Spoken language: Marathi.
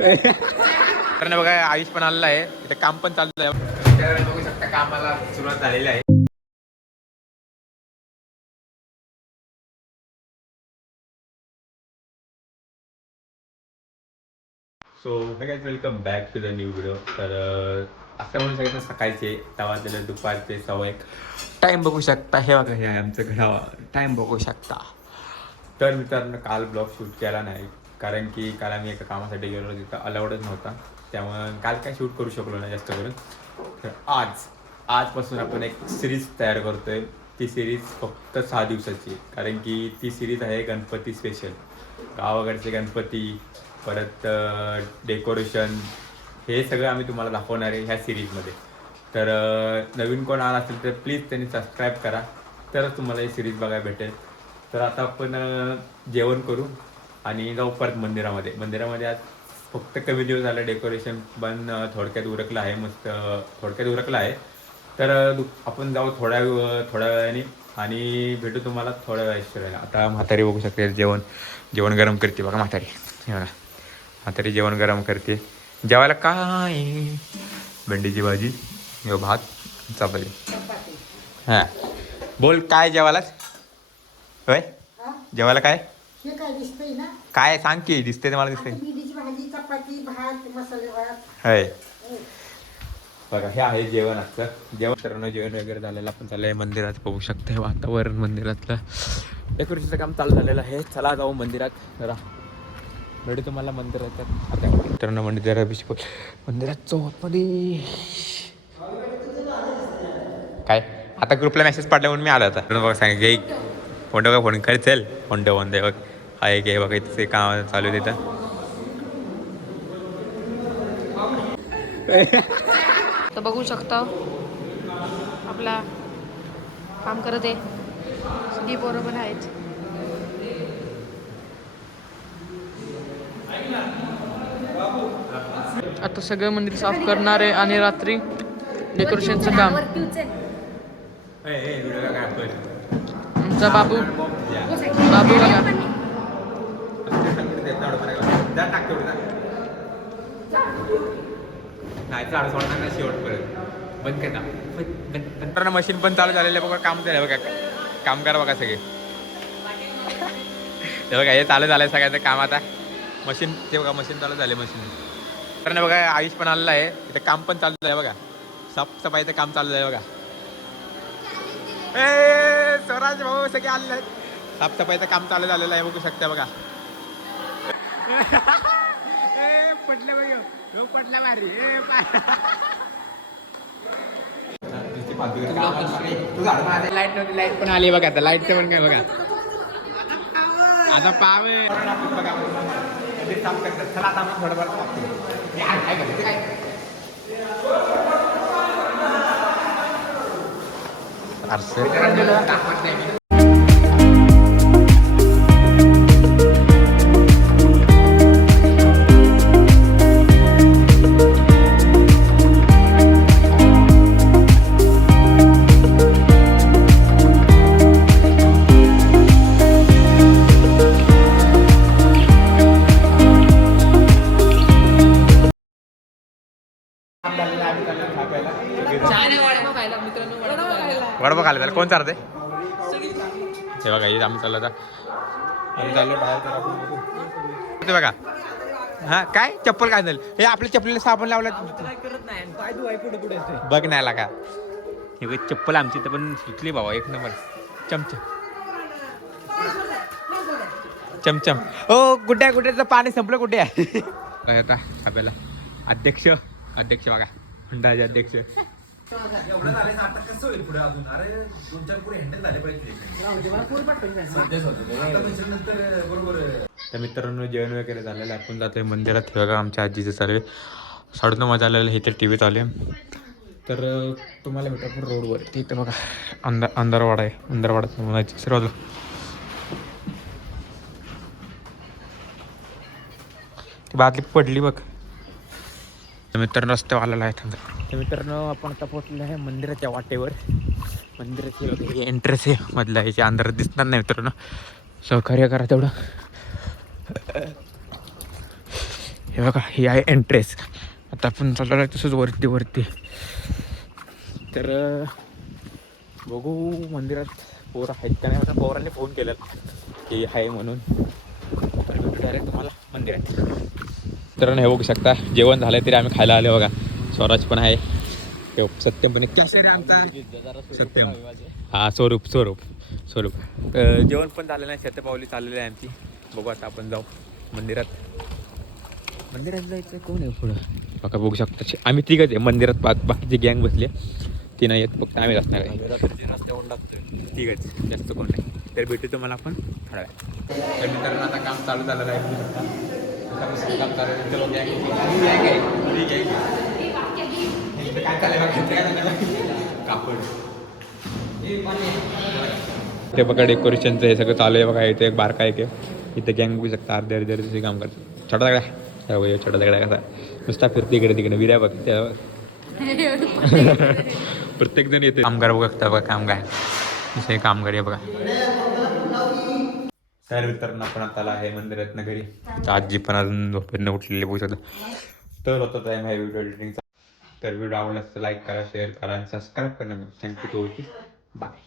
कारण बघा आयुष पण आलेला आहे, इथे काम पण चालू आहे. बघू शकता कामाला सुरुवात झालेली आहे. So guys welcome back to the new video. तर असं म्हणू शकता सकाळचे वाजलेले दुपारचे 1:15. टाईम बघू शकता, हे बघा हे आहे आमचं घरा. टाईम बघू शकता. तर मित्रांनो काल ब्लॉग शूट केला नाही, कारण की काल आम्ही एका कामासाठी गेलो, तिथं अलाउडच नव्हता. त्यामुळे काल काय शूट करू शकलो नाही जास्त करून. तर आजपासून आपण एक सिरीज तयार करतोय. ती सिरीज फक्त 6 दिवसाची, कारण की ती सिरीज आहे गणपती स्पेशल. गावाकडचे गणपती, परत डेकोरेशन, हे सगळं आम्ही तुम्हाला दाखवणार आहे ह्या सिरीजमध्ये. तर नवीन कोण आला असेल तर प्लीज त्यांनी सबस्क्राईब करा, तरच तुम्हाला ही सिरीज बघायला भेटेल. तर आता आपण जेवण करू आणि जाऊ परत मंदिरामध्ये. आज फक्त कमी दिवस झाला, डेकोरेशन पण थोडक्यात उरकलं आहे, मस्त थोडक्यात उरकलं आहे. तर आपण जाऊ थोड्या वेळाने आणि भेटू तुम्हाला थोड्या वेळा. आता म्हातारी बघू शकते जेवण गरम करते बघा म्हातारी. बघा म्हातारी जेवण गरम करते. जेवायला काय? भेंडीची भाजी, भात, चपाती. हां बोल, काय जेवायलाच होय? जेवायला काय काय सांग की? दिसते मला, दिसते होय. बघा हे आहे जेवण आजचं. जेवण वगैरे झालेलं. आपण चाललंय मंदिरात. बघू शकता वातावरण मंदिरातलं, डेकोरेशनचं काम चालू झालेलं आहे. चला जाऊ मंदिरात. जरा भेटू तुम्हाला मंदिरात. आता मित्रांनो मंदिरात चौकमध्ये काय आता ग्रुपला मेसेज पाठला म्हणून मी आलो. आता बघा सांग घे फोन कर, चल फोन बघ आहे घे बघा, इथे काम चालू आहे तिथं. तर बघू शकता आपला काम करत आहे. सगळी बरोबर आहेत. आता सगळं मंदिर साफ करणार आहे आणि रात्री डेकोरेशनचं काम. आमचा बाबू बघा. मशीन पण चालू झालेलं बघा. काम झालं बघा, काम करा बघा सगळे. ते बघा हे चालू झालंय सगळ्यांचं काम. आता मशीन ते बघा, मशीन चालू झाले. मशीन कारण बघा आयुष पण आलेला आहे, इथे काम पण चालू आहे बघा. साफसफाईचं काम चालू आहे बघा. स्वराज भाऊ सगळे आलेले आहेत. साफसफाईचं काम चालू झालेलं आहे, बघू शकता बघा. पटलं बघ, पटला भारी. लाईट नव्हती, लाईट पण आली बघा. आता लाईटचं पण काय बघा. आता पाव बघा साफ करतात. चला आता आपण थोडंफार वडापाव खायला त्याला कोण चालतंय? हे बघा हे आम्ही चाललो बाहेर बघा. हा काय चप्पल काय झालं? हे आपल्या चप्पलीला साबण लावला बघ नाही आला का? हे बघ चप्पल आमची तर पण सुटली बाबा. एक नंबर चमचम. ओ गुड्ड्याचं पाणी संपलं. कुठे आहे आता आपल्याला? अध्यक्ष बघा, मंडळाचे अध्यक्ष. तर मित्रांनो जेवण वगैरे झालेलं, आपण जातोय मंदिरात. बघा आमच्या आजीचं चालू आहे. 9:30 वाजता आलेलं हे तर टी व्ही चालू आहे. तर तुम्हाला भेटा आपण रोडवर. तिथं बघा अंधारवाडा आहे. अंधारवाडात म्हणायची सर्वात ती बादली पडली बघ. तर मित्रांनो रस्त्यावर आलेला आहे. तर मित्रांनो आपण आता पोहोचलो आहे मंदिराच्या वाटेवर. मंदिराची एंट्रेस आहे मधल्या, याच्या अंधारात दिसणार नाही मित्रांनो. सहकार्य करा तेवढं. हे बघा ही आहे एंट्रेस. आता आपण चाललो तसंच वरती वरती. तर बघू मंदिरात पोरं आहेत का नाही. आता पोरांनी फोन केला की आहे म्हणून. तर भेटू डायरेक्ट तुम्हाला मंदिरात. तर हे बघू शकता जेवण झालं तरी आम्ही खायला आलो बघा. स्वराज पण आहे, सत्यम पण कॅशर आहे आमचा सत्यम. हा स्वरूप जेवण पण झालं नाही. शतपावली चाललेली आहे आमची. बघू आता आपण जाऊ मंदिरात जायचं. कोण आहे पुढं बघा बघू शकता. आम्ही तिघच आहे मंदिरात. बाकीची गँग बसली ती नाही येत, फक्त आम्ही असणार आहे. रस्त्यावर तिघच, जास्त कोण नाही. तर भेटू तुम्हाला आपण थोड्या वेळात. तर मित्रांनो आता काम चालू झालेलं आहे. बघू शकता काम चालू आहे. चलो काय चाललंय कापड ते बघा डेकोरेशनचं हे सगळं चालू आहे बघा. इथे एक बारका आहे इथे गँग बघू शकता. अर्धे काम करतात. छोटा दगडा कसा नुसता फिरते इकडे तिकडे. विर्या बघ प्रत्येक जण येते. कामगार बघू शकता बघा. कामगार हे कामगार आहे बघा. तर मित्रांनो आपण आता आहे मंदिरात घरी. आजी पण अजून झोपेतनं उठलेली बघू शकता. तर होता टाईम आहे व्हिडिओ एडिटिंगचा. तर व्हिडिओ आवडल्यास लाईक करा, शेअर करा आणि सबस्क्राईब करा. थँक्यू. बाय.